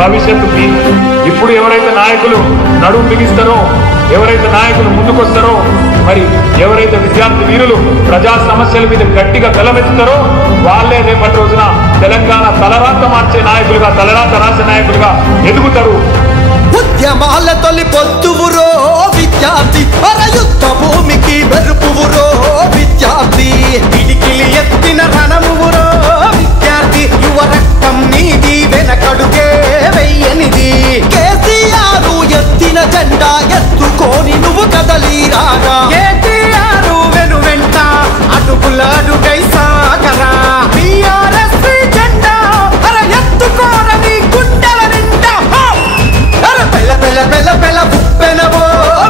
భవిష్యత్తు మీది. ఇప్పుడు ఎవరైతే నాయకులు నడుము బిగిస్తారో, ఎవరైతే నాయకులు ముందుకొస్తారో, మరి ఎవరైతే విద్యార్థి వీరులు ప్రజా సమస్యల మీద గట్టిగా గలమెత్తుతారో వాళ్ళే రేపటి రోజున తెలంగాణ తలరాత మార్చే నాయకులుగా, తలరాత రాసే నాయకులుగా ఎదుగుతారు. ఉద్యమాల తొలి పొత్తువురో విద్యార్థి, యుద్ధ భూమికి మెరుపువురో విద్యార్థి, పిడికిలి ఎత్తిన రణమువురో విద్యార్థి, యువ రక్తం నీది వెనకడుగే వెయ్యనిది. కేసీఆర్ ఎత్తిన జెండా ఎత్తుకొని నువ్వు కదలిరాగా, కేటీఆర్ వెను వెంట అడుగుల అడుగై సాగరా. టీఆర్ఎస్ జెండా ఎత్తుకోరని గుండెల నిండా పెళ్ళ పెళ్ళ పెళ్ళ పెళ్ళ పుప్పెనవో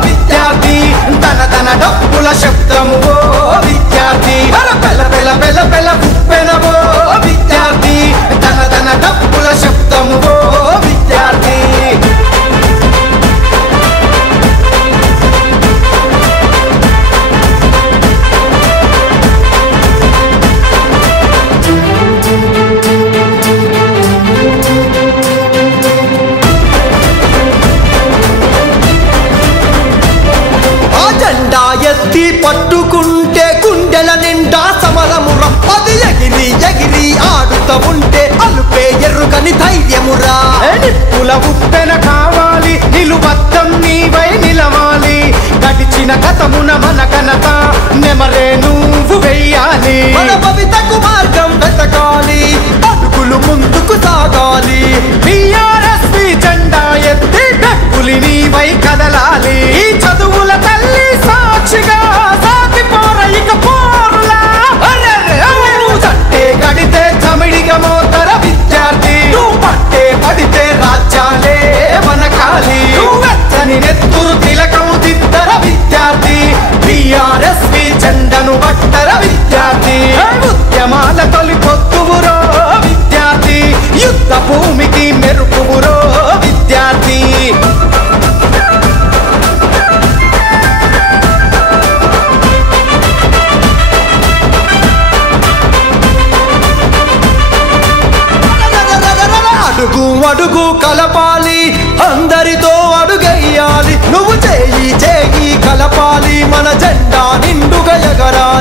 విద్యార్థి, తన తన డప్పుల శబ్దమువో విద్యార్థి. పెళ్ళ పెళ్ళ పెళ్ళ పెళ్ళ పుప్పెనవో విద్యార్థి, తన తన డప్పుల శబ్దమువో విద్యార్థి. ఎత్తి పట్టుకుంటే గుండెల నిండా సమరమురా, అది ఎగిరి ఎగిరి ఆడుతూ ఉంటే అలుపే ఎరుగని ధైర్యమురా. నిప్పుల ఉప్పెన కావాలి, నిలువద్దం నీవై నిలవాలి, గడిచిన గతమున మన ఘనత నెమరే నువ్వు వెయ్యాలి. మన భవితకు మార్గం వెతకాలి, అడుగులు ముందుకు సాగాలి. టీఆర్ఎస్ జెండా ఎత్తి డక్కులి నీవై కదలాలి. ఈ చదువుల తల్లి సాక్షిగా సాగిపోర ఇక పోరులా. చట్టే గడితే చమిడిగా మోతర విద్యార్థి, నువ్వు పట్టే పడితే రాజ్యాలే వనకాలి. వెచ్చని నెత్తురు తిలకం దిద్దర విద్యార్థి, టీఆర్ఎస్ జెండను పట్టర విద్యార్థి. ఉద్యమాల తొలి పొత్తువురో విద్యార్థి, యుద్ధ భూమికి మెరుపువురో విద్యార్థి. అడుగు అడుగు కలపాలి, అందరితో అడుగెయ్యాలి, నువ్వు చేయి చేయి కలపాలి, మన జెండా నిండుగా ఎగరాలి.